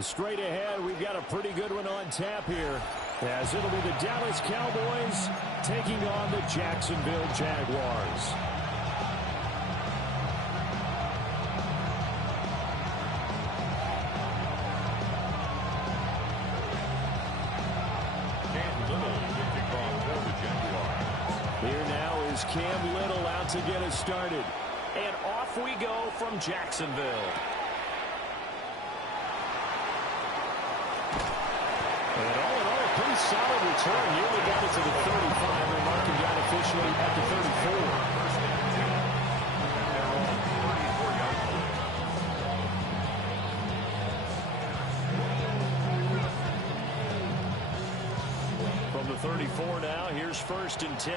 Straight ahead, we've got a pretty good one on tap here, as it'll be the Dallas Cowboys taking on the Jacksonville Jaguars. Here now is Cam Little out to get us started. And off we go from Jacksonville. And all in all, a pretty solid return. Nearly got it to the 35. They're marking down officially at the 34. From the 34 now, here's 1st and 10.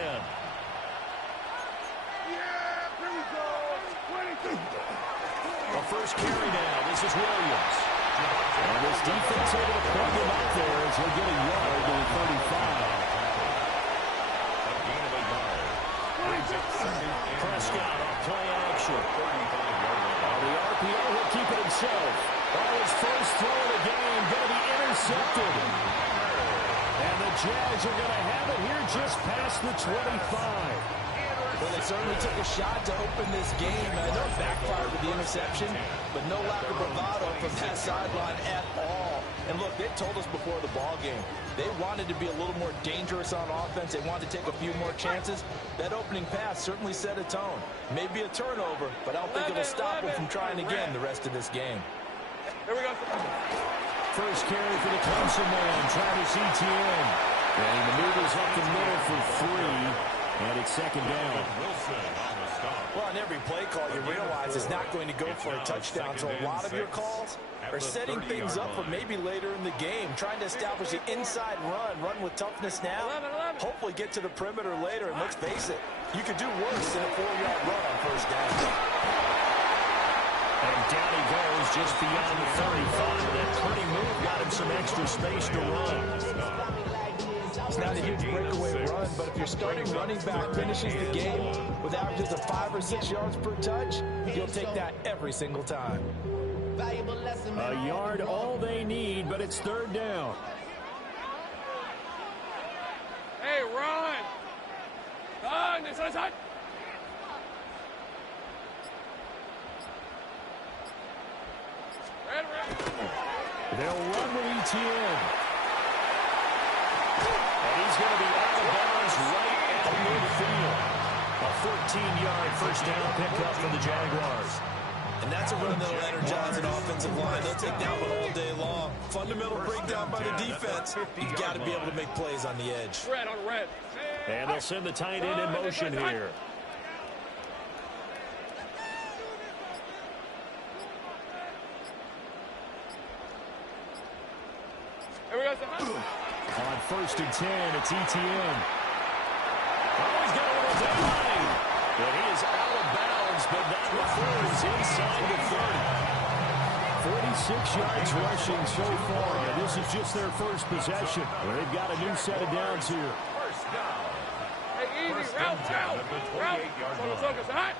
A first carry now. This is Williams. And this defense able to plug him up there as he'll get a yard to the 35. Prescott on play action. The RPO will keep it himself. His first throw of the game going to be intercepted. And the Jags are going to have it here just past the 25. Well, they certainly took a shot to open this game. I know it backfired with the interception, but no lack of bravado from that sideline at all. And look, they told us before the ball game, they wanted to be a little more dangerous on offense. They wanted to take a few more chances. That opening pass certainly set a tone. Maybe a turnover, but I don't think it'll stop them from trying again the rest of this game. Here we go. First carry for the Clemson man, Travis Etienne. And he maneuvers up the middle for 3. And it's 2nd down. Well, on every play call, you realize it's not going to go for a touchdown. So a lot of your calls are setting things up for maybe later in the game, trying to establish the inside run with toughness now, hopefully get to the perimeter later. And let's face it, you could do worse than a 4-yard run on 1st down. And down he goes just beyond the 35. That pretty move got him some extra space to run. It's not a huge breakaway run, but if your starting running back finishes the game with averages of 5 or 6 yards per touch, you'll take that every single time. A yard all they need, but it's 3rd down. Hey, run! Run! It's on. They'll run with Etienne. And he's going to be out of bounds right at the midfield. A 14-yard first down pickup for the Jaguars. And that's a run that'll energize an offensive line. They'll take that one all day long. Fundamental breakdown by the defense. You've got to be able to make plays on the edge. Red on red. And they'll send the tight end in motion here. On 1st and 10, it's Etienne. Oh, he's got a little deadline. But he is out of bounds, but not before he's inside the 30. 46 yards rushing so far. And this is just their first possession. Well, they've got a new set of downs here. Hey, easy, route. Focus, hot.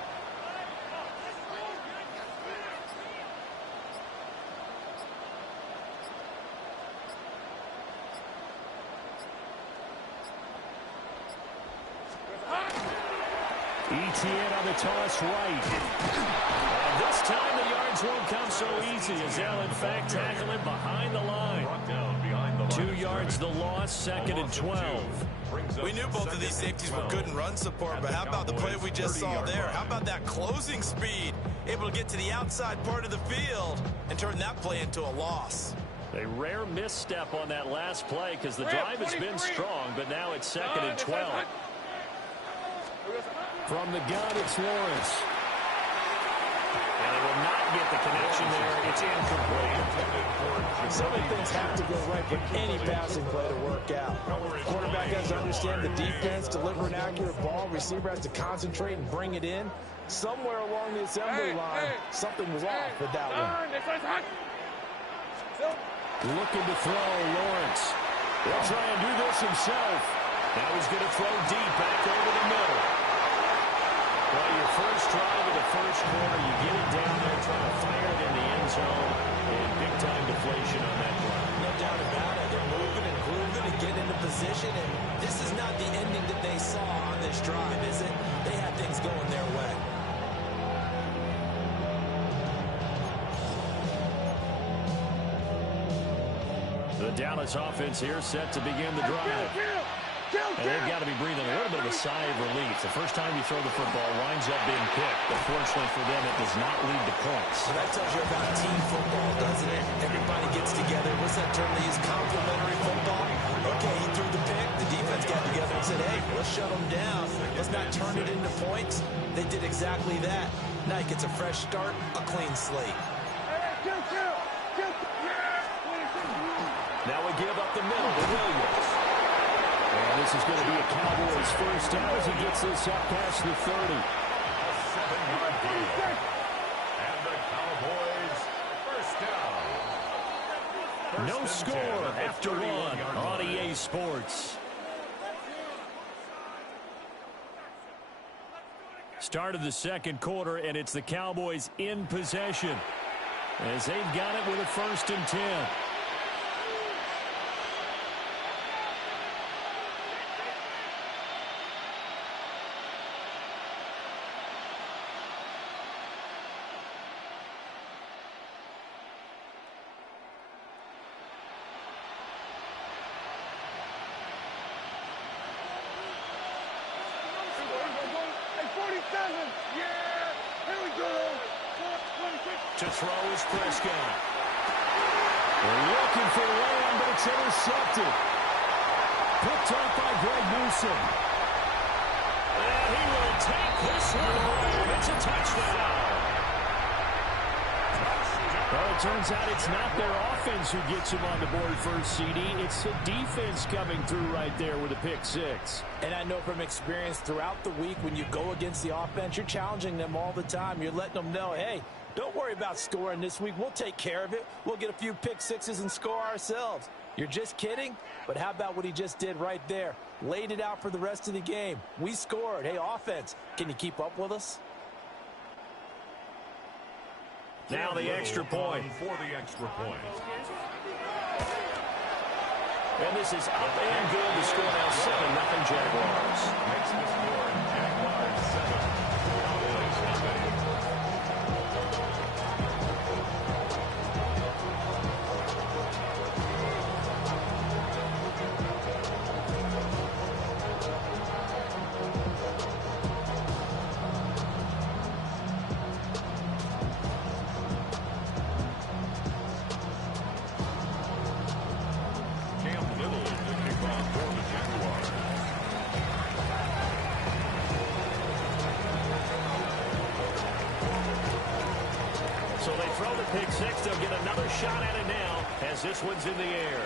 Etienne on the toss right. And this time the yards won't come so easy as they'll in fact tackle him behind the line. 2 yards the loss, 2nd and 12. We knew both of these safeties were good in run support, but how about the play we just saw there? How about that closing speed? Able to get to the outside part of the field and turn that play into a loss. A rare misstep on that last play because the drive has been strong, but now it's 2nd and 12. From the gun, it's Lawrence. And he will not get the connection there. It's incomplete. So many things have to go right for any passing play to work out. Quarterback has to understand the defense, deliver an accurate ball. Receiver has to concentrate and bring it in. Somewhere along the assembly line, something was off with that one. Looking to throw, Lawrence. He'll try and do this himself. Now he's going to throw deep back over the middle. Well, your first drive of the first quarter, you get it down there, trying to fire it in the end zone, and big-time deflation on possession, and this is not the ending that they saw on this drive, is it? They had things going their way. The Dallas offense here set to begin the drive. And they've got to be breathing a little bit of a sigh of relief. The first time you throw the football winds up being picked, but fortunately for them, it does not lead to points. So that tells you about team football, doesn't it? Everybody gets together. What's that term they use? Complementary football. Okay, he threw the pick. The defense got together and said, hey, let's shut them down. Let's not turn it into points. They did exactly that. Now he gets a fresh start, a clean slate. Now we give up the middle to Williams. And this is going to be a Cowboys first down as he gets this up past the 30. A 7-yard gain. And the Cowboys first down. No score after one on EA Sports. Start of the second quarter, and it's the Cowboys in possession as they've got it with a 1st and 10. To throw is Prescott. They're looking for Lamb, but it's intercepted. Picked off by Greg Newsom. And he will take this one home. It's a touchdown. Well, it turns out it's not their offense who gets him on the board first, CD. It's the defense coming through right there with a pick 6. And I know from experience throughout the week, when you go against the offense, you're challenging them all the time. You're letting them know, hey, don't worry about scoring this week. We'll take care of it. We'll get a few pick 6s and score ourselves. You're just kidding? But how about what he just did right there? Laid it out for the rest of the game. We scored. Hey, offense, can you keep up with us? Now the extra point. For the extra point. And this is up and good. The score now 7-0 Jaguars. Makes the score Jaguars 7. Cowboys nothing. So they throw the pick 6. They'll get another shot at it now as this one's in the air.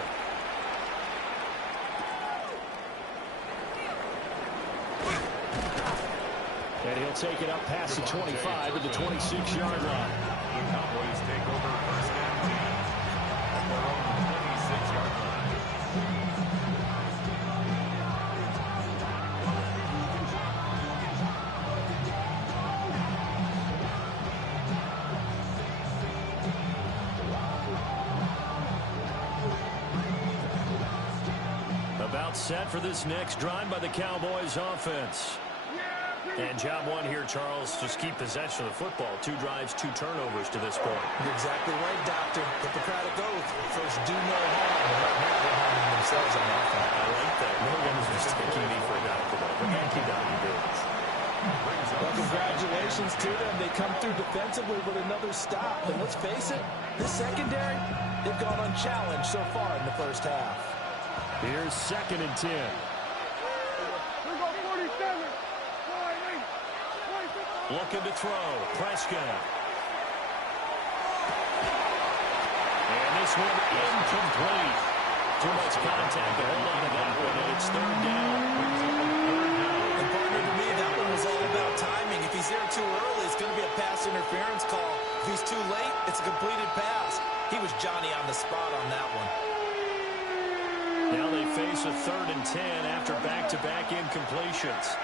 And he'll take it up past the 25 at the 26-yard line. The Cowboys take over first and 10 at their own 26-yard line. About set for this next drive by the Cowboys offense. And job one here, Charles, just keep possession of the football. 2 drives, 2 turnovers to this point. You're exactly right, Doctor. Hippocratic oath. First, do no harm. Right now, they're harming themselves on offense. I like that. No one is just taking me for a doctor, though. But thank you, Dr. Davis. Well, congratulations to them. They come through defensively with another stop. And let's face it, this secondary, they've gone unchallenged so far in the first half. Here's 2nd and 10. Looking to throw. Prescott. And this one incomplete. Too much contact to hold on to that one, and it's 3rd down. And partner, to me, that one was all about timing. If he's there too early, it's going to be a pass interference call. If he's too late, it's a completed pass. He was Johnny on the spot on that one. Now they face a 3rd and 10 after back-to-back incompletions.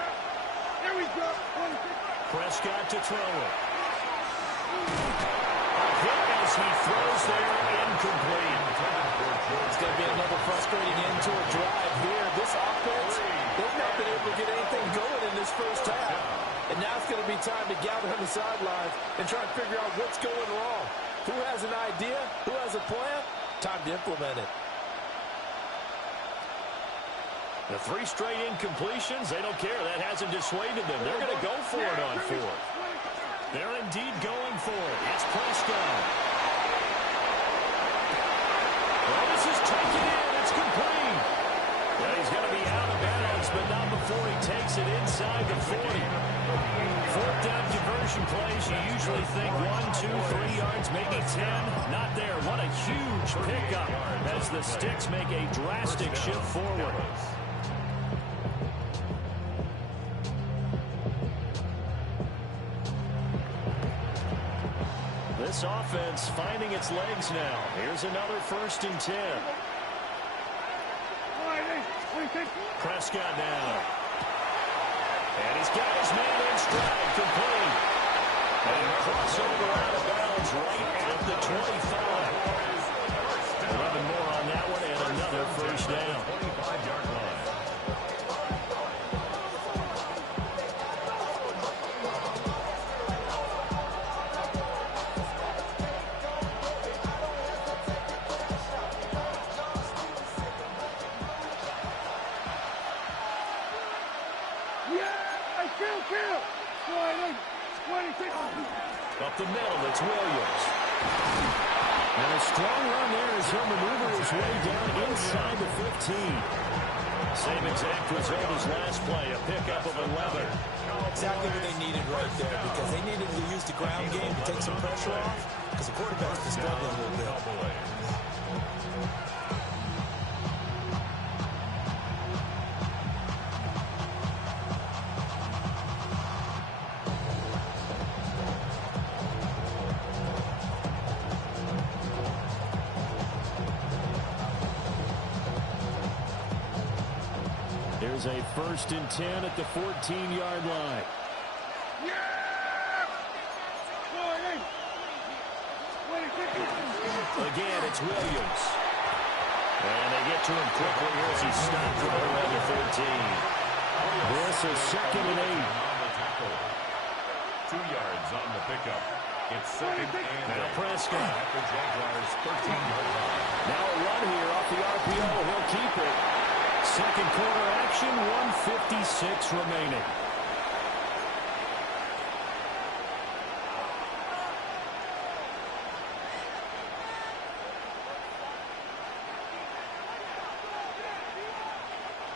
Here we go. Prescott to throw it. A hit as he throws there, incomplete. It's going to be another frustrating Frustrating into a drive here. This offense, they've not been able to get anything going in this first half. And now it's going to be time to gather on the sidelines and try and figure out what's going wrong. Who has an idea? Who has a plan? Time to implement it. The 3 straight incompletions, they don't care. That hasn't dissuaded them. They're going to go for it on 4th. They're indeed going for it. It's Prescott. Well, this is taken in. It's complete. Yeah, he's going to be out of bounds, but not before he takes it inside the 40. 4th down conversion plays, you usually think 1, 2, 3 yards, maybe 10. Not there. What a huge pickup as the Sticks make a drastic shift forward. This offense finding its legs now. Here's another 1st and 10. Prescott now. And he's got his man in stride, complete. And crossover out of bounds right at the 25. 11 more on that one and another 1st down. 25-yard line. Up the middle, it's Williams. And a strong run there as he'll maneuver his way down inside the 15. Same exact result as last play, a pickup of 11. Exactly what they needed right there, because they needed to use the ground game to take some pressure off, because the quarterback's been struggling a little bit. Here's a 1st and 10 at the 14-yard line. Again, it's Williams. And they get to him quickly here as he's stopped right around the 13. This is 2nd and 8. 2 yards on the pickup. It's 2nd and 8. Now Prescott. At the Jaguars' 13-yard line. Now a run here off the RPO. He'll keep it. 2nd quarter action, 1:56 remaining.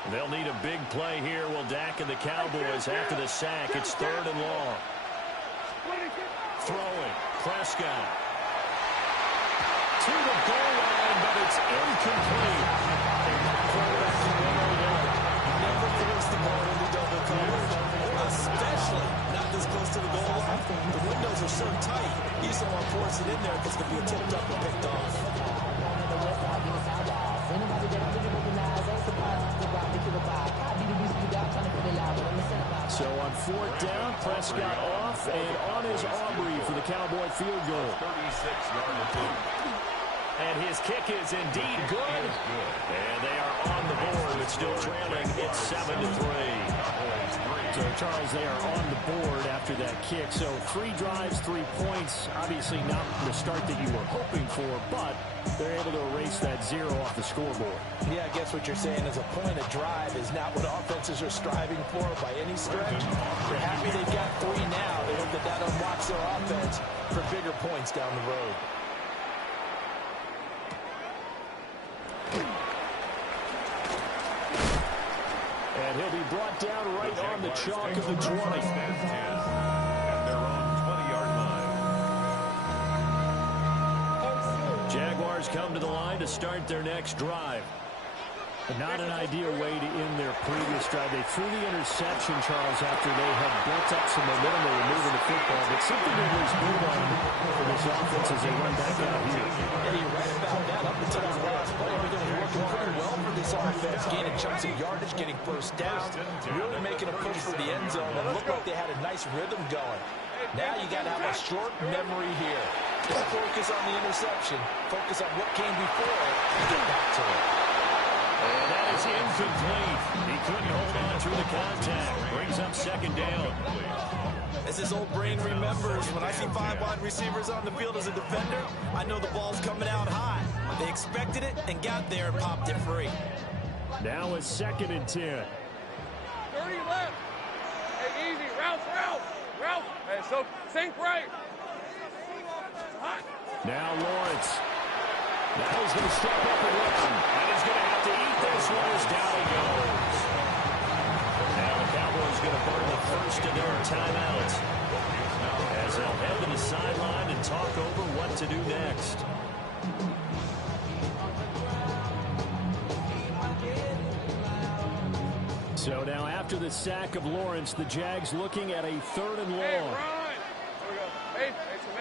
They'll need a big play here. Will Dak and the Cowboys after the sack. It's 3rd and long. Throwing. Prescott. To the goal line, but it's incomplete. Never force the ball into double coverage, especially not this close to the goal line. The windows are so tight, you just don't want to force it in there because it's going to be tipped up and picked off. So on 4th down, Prescott off and on his Aubrey for the Cowboy field goal. 36-yard attempt. And his kick is indeed good. And they are on the board, but still trailing. It's 7-3. So, Charles, they are on the board after that kick. So 3 drives, 3 points. Obviously not the start that you were hoping for, but they're able to erase that 0 off the scoreboard. Yeah, I guess what you're saying is a point of drive is not what offenses are striving for by any stretch. They're happy they got 3 now. They hope that that unlocks their offense for bigger points down the road. And he'll be brought down right on the chalk of the 20. At their own 20-yard line. Jaguars come to the line to start their next drive. Not an ideal way to end their previous drive. They threw the interception, Charles, after they had built up some momentum. They were moving the football, but something to lose move on for this offense as they run back out here. Yeah, you're right about that. Up until the last play, everything was working pretty well for this offense, gaining chunks of yardage, getting first down, really making a push for the end zone, and it looked like they had a nice rhythm going. Now you got to have a short memory here. Don't focus on the interception. Focus on what came before it and get back to it. incomplete. He couldn't hold on through the contact. Brings up second down. As his old brain remembers, when I see 5 wide receivers on the field as a defender, I know the ball's coming out high. They expected it and got there and popped it free. Now a 2nd and 10. 30 left. Hey, easy. Route. Hey, so sink right. Now Lawrence. Now he's going to step up and run. And he's going to have to eat this one as down he goes. Now the Cowboys going to burn the first of their timeouts, as they'll head to the sideline and talk over what to do next. So now after the sack of Lawrence, the Jags looking at a 3rd and long. Hey, run. There we go. Hey, some.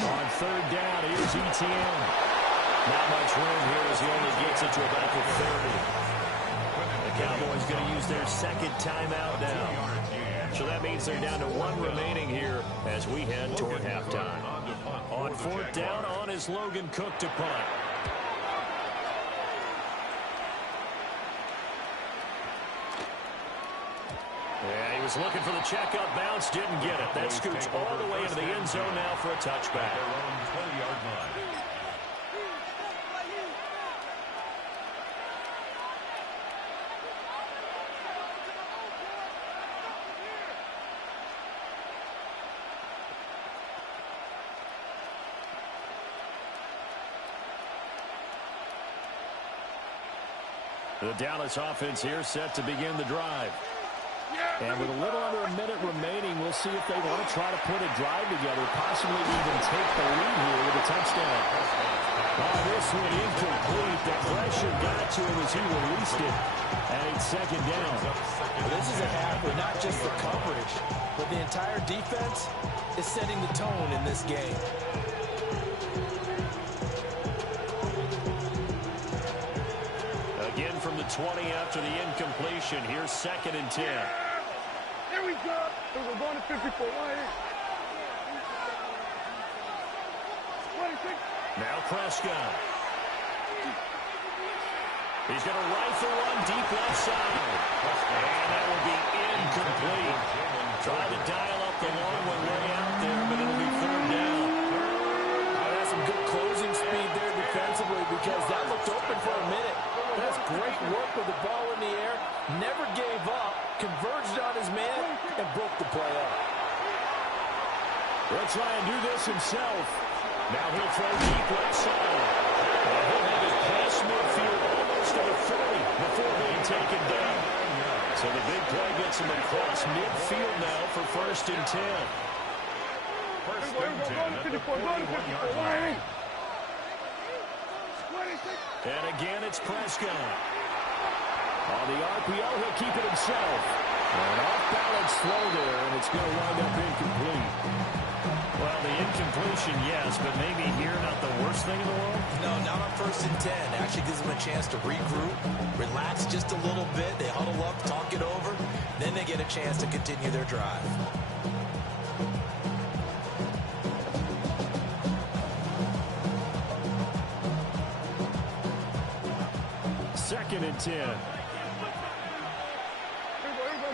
On 3rd down, here's ETN. Not much room here as he only gets it to about the 30. The Cowboys going to use their 2nd timeout now. So that means they're down to 1 remaining here as we head toward halftime. On 4th down, on is Logan Cook to punt. Yeah, he was looking for the checkup bounce, didn't get it. That scoots all the way into the end zone now for a touchback. The Dallas offense here set to begin the drive. And with a little under a minute remaining, we'll see if they want to try to put a drive together, possibly even take the lead here with a touchdown. This one incomplete. The pressure got to him as he released it. And it's 2nd down. Well, this is a half where not just the coverage, but the entire defense is setting the tone in this game. Again from the 20 after the incompletion. Here's 2nd and 10. There we go. We're going to 54. Now Prescott. He's going to rifle one deep left side. And that will be incomplete. Trying to dial up the long one way out there, but it'll be 3rd down. That's some good closing speed there defensively, because that looked open for a minute. That's great work with the ball in the air. Never gave up, converged on his man, and broke the play up. He'll try and do this himself. Now he'll throw deep left side. And he'll have it past midfield almost to the 40 before being taken down. So the big play gets him across midfield now for 1st and 10. First and 10 at the 41-yard line. And again, it's Prescott. On the RPO, he'll keep it himself. An off-balance throw there, and it's going to wind up incomplete. Well, the incompletion, yes, but maybe here not the worst thing in the world? No, not on 1st and 10. Actually gives them a chance to regroup, relax just a little bit. They huddle up, talk it over. Then they get a chance to continue their drive. Second and 10. Here we go.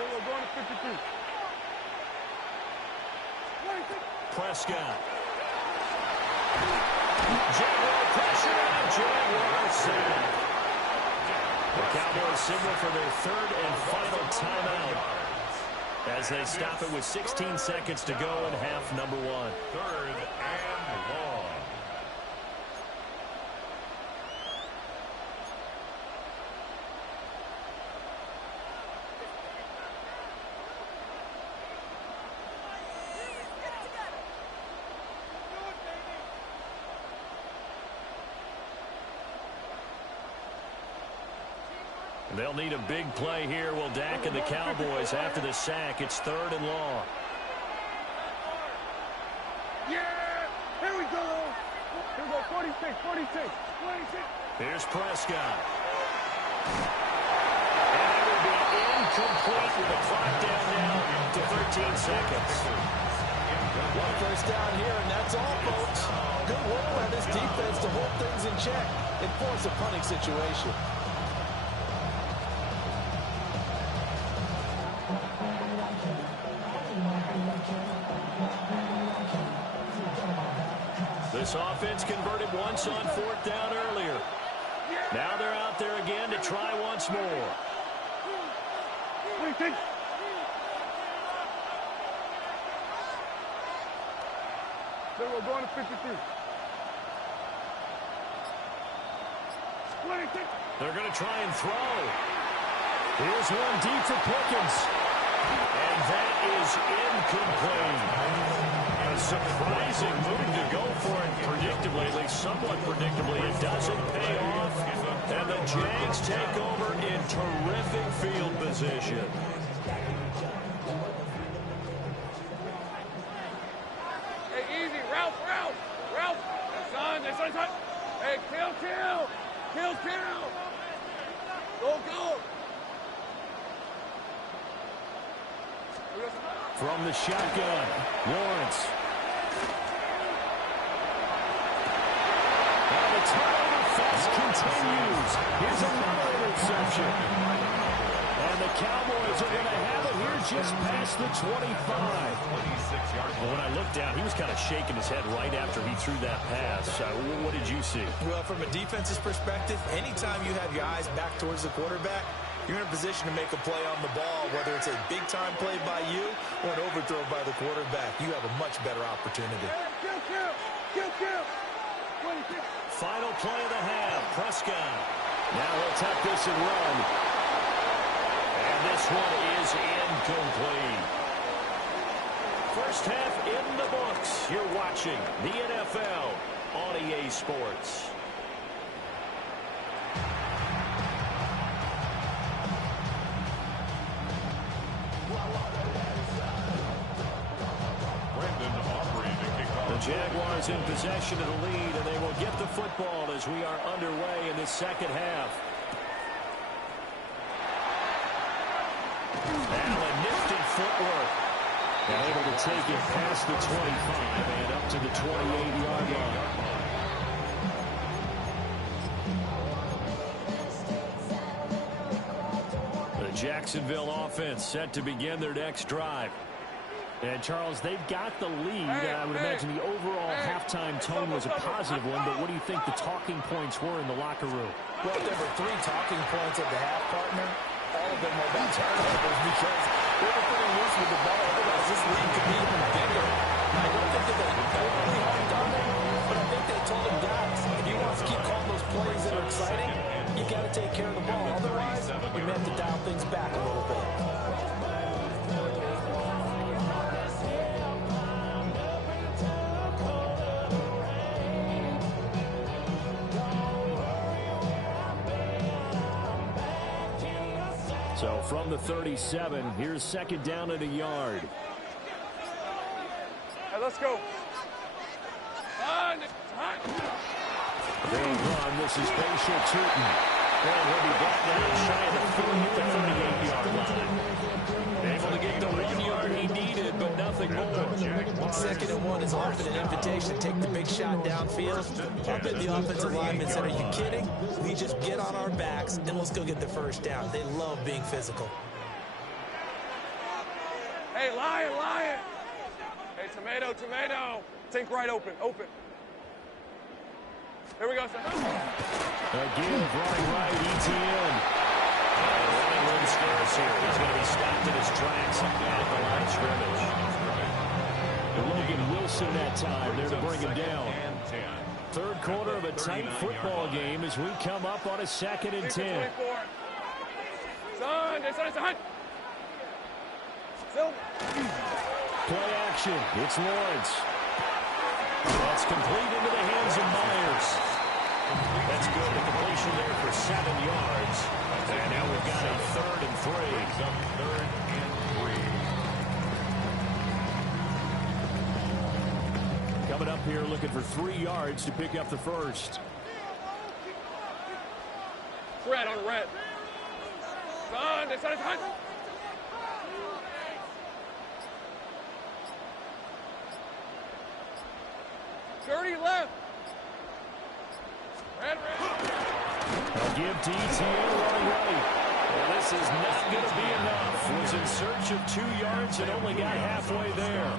We're going to 53. Prescott. Jaguar pressure and Jaguar sack. The Cowboys signal for their 3rd and final timeout as they stop it with 16 seconds to go in half number 1. 3rd and long. They'll need a big play here. Will Dak and the Cowboys after the sack. It's 3rd and long. Yeah! Here we go! Here we go, 46. Here's Prescott. And that will be incomplete with the clock down now to 13 seconds. One first down here, and that's all, folks. Good work by this defense to hold things in check and force a punting situation. This offense converted once on 4th down earlier. Now they're out there again to try once more. We're going to 53. They're going to try and throw. Here's one deep for Pickens. And that is incomplete. A surprising move to go for it predictably, at least somewhat predictably. It doesn't pay off. And the Jags take over in terrific field position. Hey, easy. Ralph. Son. Hey, kill. Go. From the shotgun, Lawrence. And the turnover fest continues. Here's another interception. And the Cowboys are going to have it here just past the 25. 26 yards. Well, when I looked down, he was kind of shaking his head right after he threw that pass. What did you see? Well, from a defense's perspective, anytime you have your eyes back towards the quarterback, you're in a position to make a play on the ball, whether it's a big-time play by you or an overthrow by the quarterback. You have a much better opportunity. Kill. Final play of the half, Prescott. Now he'll tuck this and run. And this one is incomplete. First half in the books. You're watching the NFL on EA Sports. The Jaguars in possession of the lead, and they will get the football as we are underway in the second half. Allen, nifty footwork. And able to take it past the 25 and up to the 28-yard line. The Jacksonville offense set to begin their next drive. And, Charles, they've got the lead. I would imagine the overall halftime tone was a positive one, but what do you think the talking points were in the locker room? Well, there were 3 talking points at the half, partner. All of them were about turnovers because they were pretty loose with the ball. Otherwise, this lead could be even bigger. I don't think that they overly harped on it, but I think they told them, guys, if you want to keep calling those plays that are exciting, you got to take care of the ball. Otherwise, we may have to dial things back a little bit. So from the 37, here's second down and a yard. Hey, let's go. They'll run. This is Bashir Tootin. And he'll be brought down shy of the 38-yard line. Able to get the 1 yard he needed, but nothing more. Second and 1 is often an invitation to take the big shot downfield. I bet the offensive lineman said, are you kidding? We just get on our backs and let's go get the first down. They love being physical. Hey, lion. Hey, tomato. Think right open. Here we go, son. Again, running right, ETN. Running room scarce here. He's going to be stopped in his tracks at the line of scrimmage. Logan Wilson that time there to bring him down. Third quarter of a tight football game as we come up on a 2nd and 10. Son. Play action. It's Lawrence. That's complete into the hands of Myers. That's good. The completion there for 7 yards. And now we've got a 3rd and 3. Third and 3. Coming up here looking for 3 yards to pick up the first. Red on red. Son. 30 left. They'll give to ETN running right. Well, this is not going to be enough. Was in search of 2 yards and only got halfway there.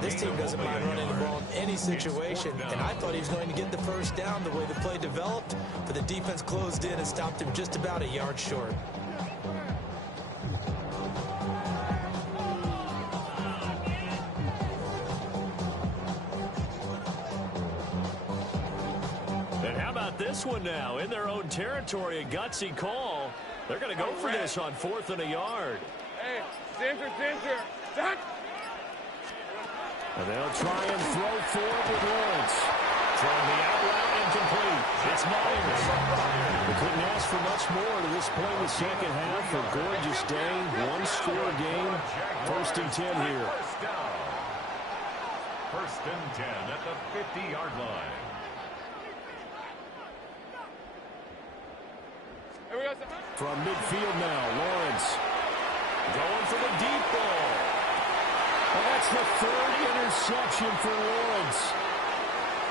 This team doesn't mind running the ball in any situation, and I thought he was going to get the first down the way the play developed, but the defense closed in and stopped him just about a yard short. And how about this one now? In their own territory, a gutsy call. They're going to go for this on 4th and a yard. Hey, center. Duck. And they'll try and throw for it with Lawrence. Throwing the out route incomplete. It's Myers. We couldn't ask for much more to this point in the second half. A gorgeous day, one-score game. 1st and 10 here. First and 10 at the 50-yard line. From midfield now, Lawrence going for the deep ball. And that's the 3rd interception for Lawrence.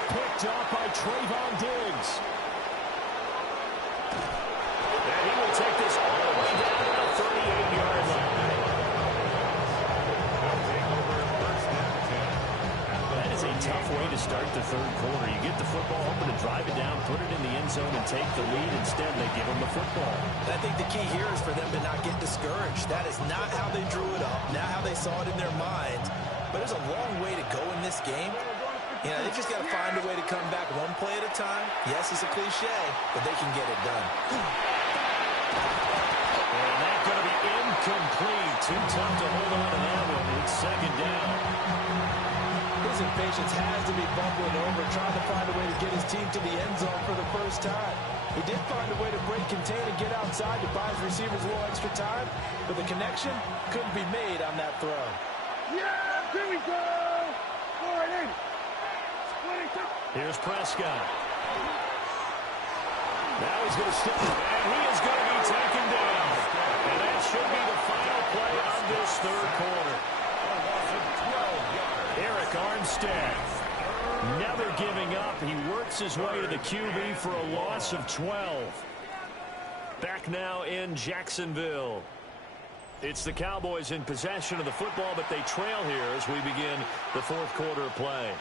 Picked up by Trayvon Diggs. And he will take this all the way down to the 38-yard line. That is a tough way to start the 3rd quarter. You get the football, hoping to drive it down, put it in the end zone, and take the lead. Instead, they give him the football. I think the key here is for them to not get discouraged. That is not how they drew it up, not how they saw it in their minds. But there's a long way to go in this game. You know, they just got to find a way to come back one play at a time. Yes, it's a cliche, but they can get it done. And that's going to be incomplete. Too tough to hold on to that one. It's 2nd down. His impatience has to be bubbling over, trying to find a way to get his team to the end zone for the first time. He did find a way to break contain and get outside to buy his receivers a little extra time, but the connection couldn't be made on that throw. Yeah, here we go. Forward in. Here's Prescott. Now he's going to step, and he is going to be taken down. And that should be the final play of this 3rd quarter. Eric Armstead, never giving up. He works his way to the QB for a loss of 12. Back now in Jacksonville. It's the Cowboys in possession of the football, but they trail here as we begin the 4th quarter of play.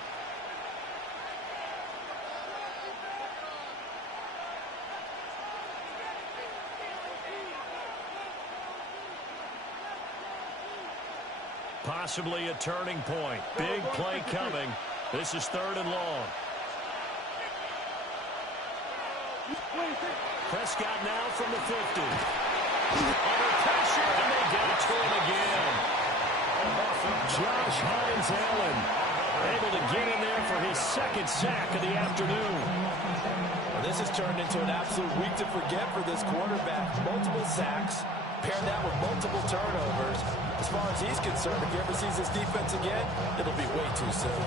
Possibly a turning point. Big play coming. This is 3rd and long. Prescott now from the 50. Under pressure, and they get it to him again. Josh Hines-Allen able to get in there for his 2nd sack of the afternoon. Well, this has turned into an absolute week to forget for this quarterback. Multiple sacks, pair that with multiple turnovers. As far as he's concerned, if he ever sees this defense again, it'll be way too soon.